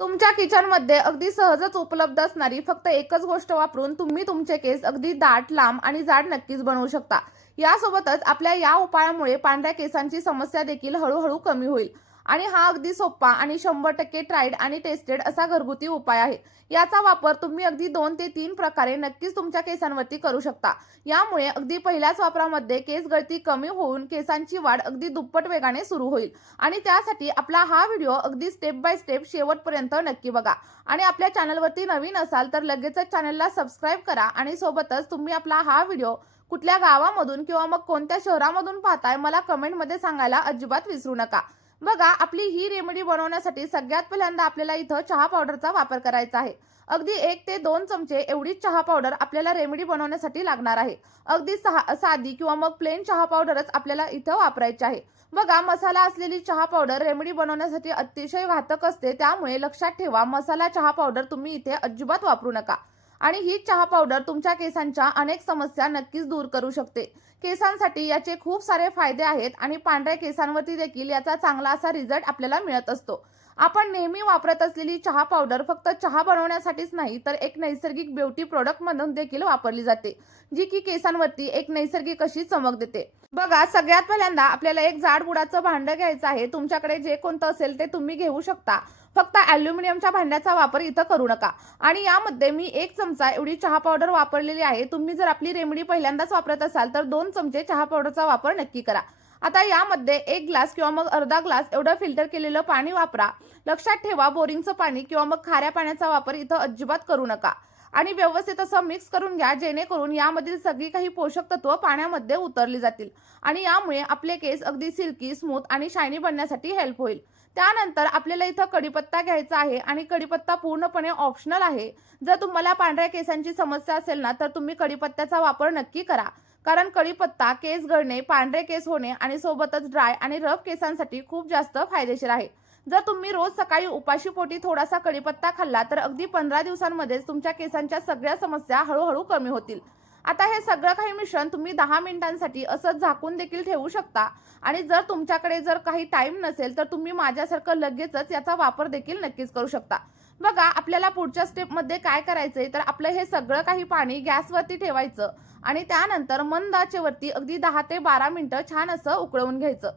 तुमच्या किचनमध्ये अगदी सहजच उपलब्ध असणारी फक्त एकच गोष्ट वापरून तुम्ही तुमचे केस अगदी दाट, लांब आणि जाड नक्कीच बनवू शकता. यासोबतच आपल्या या उपायामुळे पांढऱ्या केसांची समस्या देखील हळूहळू कमी होईल. आणि हा अगदी सोपा आणि 100% ट्राईड आणि टेस्टेड असा घरगुती उपाय आहे. याचा वापर तुम्ही अगदी 2 ते 3 प्रकारे नक्कीच तुमच्या केसांवरती करू शकता. यामुळे अगदी पहिल्याच वापरामध्ये केस गळती कमी होऊन केसांची वाढ अगदी दुप्पट वेगाने सुरू होईल. आणि त्यासाठी आपला हा व्हिडिओ अगदी स्टेप बाय स्टेप शेवटपर्यंत नक्की बघा. आणि आपल्या चॅनलवरती नवीन असाल तर लगेचच चॅनलला सबस्क्राईब करा. आणि सोबतच तुम्ही आपला हा व्हिडिओ कुठल्या गावामधून किंवा मग कोणत्या शहरामधून पाहताय मला कमेंटमध्ये सांगायला अजिबात विसरू नका. बघा, आपली ही रेमेडी बनवण्यासाठी सगळ्यात पहिल्यांदा आपल्याला इथं चहा पावडरचा वापर करायचा आहे. अगदी 1 ते 2 चमचे एवढीच चहा पावडर आपल्याला रेमेडी बनवण्यासाठी लागणार आहे. अगदी साधी किंवा मग प्लेन चहा पावडरच आपल्याला इथं वापरायची आहे. बघा, मसाला असलेली चहा पावडर रेमेडी बनवण्यासाठी अतिशय घातक असते. त्यामुळे लक्षात ठेवा, मसाला चहा पावडर तुम्ही इथे अजिबात वापरू नका. आणि ही चहा पावडर तुमच्या केसांच्या अनेक समस्या नक्कीच दूर करू शकते. केसांसाठी याचे खूप सारे फायदे आहेत आणि पांढऱ्या केसांवरती देखील याचा चांगला असा रिझल्ट आपल्याला मिळत असतो. आपण नेहमी वापरत असलेली चहा पावडर फक्त चहा बनवण्यासाठीच नाही तर एक नैसर्गिक ब्युटी प्रोडक्ट म्हणून देखील वापरली जाते, जी की केसांवरती एक नैसर्गिक अशी चमक देते. बघा, सगळ्यात पहिल्यांदा आपल्याला एक जाड बुडाचं भांडं घ्यायचं आहे. तुमच्याकडे जे कोणतं असेल ते तुम्ही घेऊ शकता. फक्त ॲल्युमिनियमच्या भांड्याचा वापर इथं करू नका. आणि यामध्ये मी 1 चमचा एवढी चहा पावडर वापरलेली आहे. तुम्ही जर आपली रेमेडी पहिल्यांदाच वापरत असाल तर 2 चमचे चहा पावडरचा वापर नक्की करा. आता यामध्ये 1 ग्लास किंवा मग अर्धा ग्लास एवढं फिल्टर केलेलं पाणी वापरा. लक्षात ठेवा, बोरिंगचं पाणी किंवा मग खाऱ्या पाण्याचा वापर इथं अजिबात करू नका. आणि व्यवस्थित असं मिक्स करून घ्या, जेणेकरून यामधील सगळी काही पोषक तत्व पाण्यामध्ये उतरली जातील. आणि यामुळे आपले केस अगदी सिल्की, स्मूथ आणि शायनी बनण्यासाठी हेल्प होईल. त्यानंतर आपल्याला इथं कढीपत्ता घ्यायचा आहे आणि कढीपत्ता पूर्णपणे ऑप्शनल आहे. जर तुम्हाला पांढऱ्या केसांची समस्या असेल ना तर तुम्ही कढीपत्त्याचा वापर नक्की करा. कारण कढीपत्ता केस गळणे, पांढरे केस होणे आणि सोबतच ड्राय आणि रफ केसांसाठी खूप जास्त फायदेशीर आहे. जर तुम्ही रोज सकाळी उपाशीपोटी थोडासा कढीपत्ता खाल्ला तर अगदी 15 दिवसांमध्येच तुमच्या केसांच्या सगळ्या समस्या हळूहळू कमी होतील. आता हे सगळं काही मिश्रण तुम्ही 10 मिनिटांसाठी असं झाकून देखील ठेवू शकता. आणि जर तुमच्याकडे जर काही टाइम नसेल तर तुम्ही माझ्यासारखं लगेचच याचा वापर देखील नक्कीच करू शकता. बघा, आपल्याला पुढच्या स्टेपमध्ये काय करायचंय तर आपलं हे सगळं काही पाणी गॅसवरती ठेवायचं आणि त्यानंतर मंद आचेवरती अगदी 10 ते 12 मिनिटं छान असं उकळवून घ्यायचं.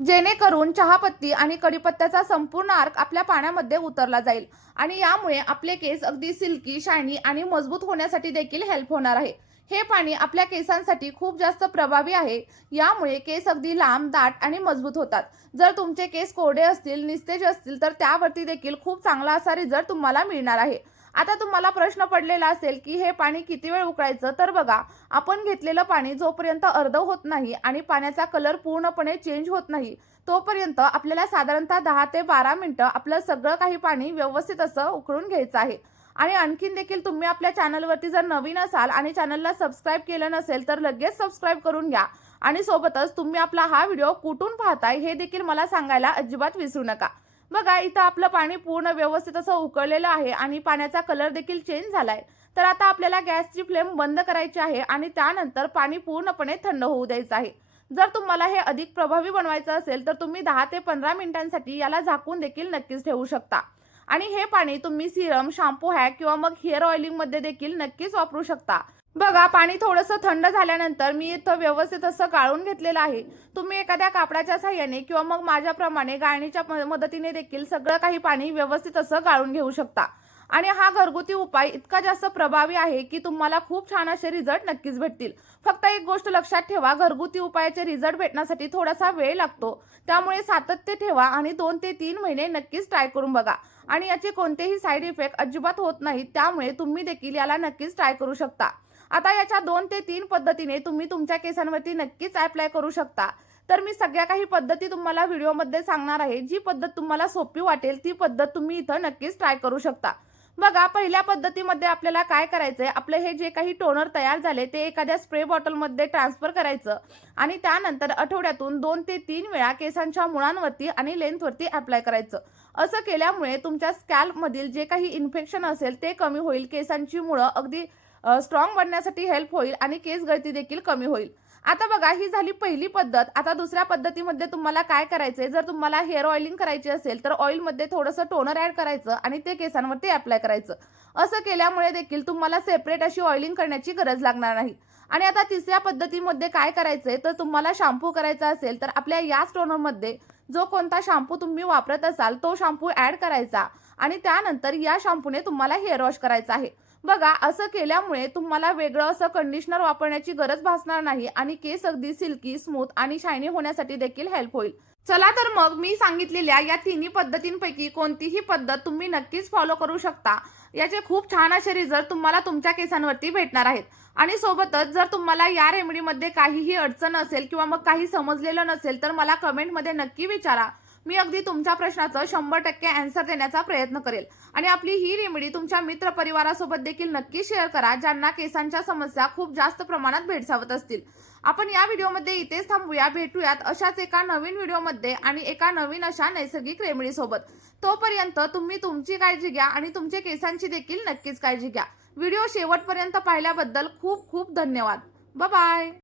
जेणेकरून चहापत्ती आणि कढीपत्त्याचा संपूर्ण अर्क आपल्या पाण्यामध्ये उतरला जाईल. आणि यामुळे आपले केस अगदी सिल्की, शायनी आणि मजबूत होण्यासाठी देखील हेल्प होणार आहे. हे पाणी आपल्या केसांसाठी खूप जास्त प्रभावी आहे. यामुळे केस अगदी लांब, दाट आणि मजबूत होतात. जर तुमचे केस कोरडे असतील, निस्तेज असतील तर त्यावरती देखील खूप चांगला असा रिझल्ट तुम्हाला मिळणार आहे. आता तुम्हाला प्रश्न पडलेला असेल की हे पाणी किती वेळ उकळायचं, तर बघा, आपण घेतलेलं पाणी जोपर्यंत अर्ध होत नाही आणि पाण्याचा कलर पूर्णपणे चेंज होत नाही तोपर्यंत आपल्याला साधारणतः 10 ते 12 मिनिटं आपलं सगळं काही पाणी व्यवस्थित असं उकळून घ्यायचं आहे. आणि आणखीन देखील तुम्ही आपल्या चॅनलवरती जर नवीन असाल आणि चॅनलला सबस्क्राईब केलं नसेल तर लगेच सबस्क्राईब करून घ्या. आणि सोबतच तुम्ही आपला हा व्हिडिओ कुठून पाहताय हे देखील मला सांगायला अजिबात विसरू नका. बघा, इथं आपलं पाणी पूर्ण व्यवस्थित असं उकळलेलं आहे आणि पाण्याचा कलर देखील चेंज झालाय. तर आता आपल्याला गॅसची फ्लेम बंद करायची आहे आणि त्यानंतर पाणी पूर्णपणे थंड होऊ द्यायचं आहे. जर तुम्हाला हे अधिक प्रभावी बनवायचं असेल तर तुम्ही 10 ते 15 मिनिटांसाठी याला झाकून देखील नक्कीच ठेवू शकता. आणि हे पाणी तुम्ही सिरम, शॅम्पू, हॅक किंवा मग हेअर ऑइलिंगमध्ये देखील नक्कीच वापरू शकता. बघा, पाणी थोडंसं थंड झाल्यानंतर मी इथं व्यवस्थित असं गाळून घेतलेलं आहे. तुम्ही एखाद्या कापडाच्या साहाय्याने किंवा मग माझ्याप्रमाणे गाळणीच्या मदतीने देखील सगळं काही पाणी व्यवस्थित असं गाळून घेऊ शकता. आणि हा घरगुती उपाय इतका जास्त प्रभावी आहे की तुम्हाला खूप छान असे रिझल्ट नक्कीच भेटतील. फक्त एक गोष्ट लक्षात ठेवा, घरगुती उपायाचे रिझल्ट भेटण्यासाठी थोडासा वेळ लागतो. त्यामुळे सातत्य ठेवा आणि 2 ते 3 महिने नक्कीच ट्राय करून बघा. आणि याचे कोणतेही साईड इफेक्ट अजिबात होत नाहीत. त्यामुळे तुम्ही देखील याला नक्कीच ट्राय करू शकता. आता याच्या 2 ते 3 पद्धतीने तुम्ही तुमच्या केसांवरती नक्कीच अप्लाय करू शकता. तर मी सगळ्या काही पद्धती तुम्हाला व्हिडिओमध्ये सांगणार आहे. जी पद्धत तुम्हाला सोपी वाटेल ती पद्धत तुम्ही इथं नक्कीच ट्राय करू शकता. बघा, पहिल्या पद्धतीमध्ये आपल्याला काय करायचंय, आपलं हे जे काही टोनर तयार झाले ते एखाद्या स्प्रे बॉटलमध्ये ट्रान्सफर करायचं आणि त्यानंतर आठवड्यातून 2 ते 3 वेळा केसांच्या मुळांवरती आणि लेंथवरती अप्लाय करायचं. असं केल्यामुळे तुमच्या स्कॅल्पमधील जे काही इन्फेक्शन असेल ते कमी होईल, केसांची मुळं अगदी स्ट्रॉंग बनण्यासाठी हेल्प होईल आणि केस गळती देखील कमी होईल. आता बघा ही झाली पहिली पद्धत. आता दुसऱ्या पद्धतीमध्ये तुम्हाला काय करायचंय, जर तुम्हाला हेअर ऑइलिंग करायची असेल तर ऑइलमध्ये थोडंसं टोनर ॲड करायचं आणि ते केसांवरती अप्लाय करायचं. असं केल्यामुळे देखील तुम्हाला सेपरेट अशी ऑइलिंग करण्याची गरज लागणार नाही. आणि आता तिसऱ्या पद्धतीमध्ये काय करायचंय, तर तुम्हाला शॅम्पू करायचा असेल तर आपल्या याच टोनरमध्ये जो कोणता शॅम्पू तुम्ही वापरत असाल तो शॅम्पू ॲड करायचा आणि त्यानंतर या शॅम्पूने तुम्हाला हेअर वॉश करायचं आहे. बघा असं केल्यामुळे तुम्हाला वेगळं असं कंडिशनर वापरण्याची गरज भासणार नाही आणि केस अगदी सिल्की, स्मूथ आणि शायनी होण्यासाठी देखील हेल्प होईल. चला तर मग मी सांगितलेल्या या तिन्ही पद्धतींपैकी कोणतीही पद्धत तुम्ही नक्कीच फॉलो करू शकता. याचे खूप छान असे रिझल्ट तुम्हाला तुमच्या केसांवरती भेटणार आहेत. आणि सोबतच जर तुम्हाला या रेमेडीमध्ये काहीही अडचण असेल किंवा मग काही समजलेलं नसेल तर मला कमेंटमध्ये नक्की विचारा. मी अगदी तुमच्या प्रश्नाचं 100% आन्सर देण्याचा प्रयत्न करेल. आणि आपली ही रेमेडी तुमच्या मित्र परिवारासोबत देखील नक्की शेअर करा, ज्यांना केसांच्या समस्या खूप जास्त प्रमाणात भेडसावत असतील. आपण या व्हिडिओमध्ये इथेच थांबूया. भेटूयात अशाच एका नवीन व्हिडिओमध्ये आणि एका नवीन अशा नैसर्गिक रेमेडी सोबत. तोपर्यंत तुम्ही तुमची काळजी घ्या आणि तुमच्या केसांची देखील नक्कीच काळजी घ्या. व्हिडिओ शेवटपर्यंत पाहिल्याबद्दल खूप खूप धन्यवाद. Bye bye.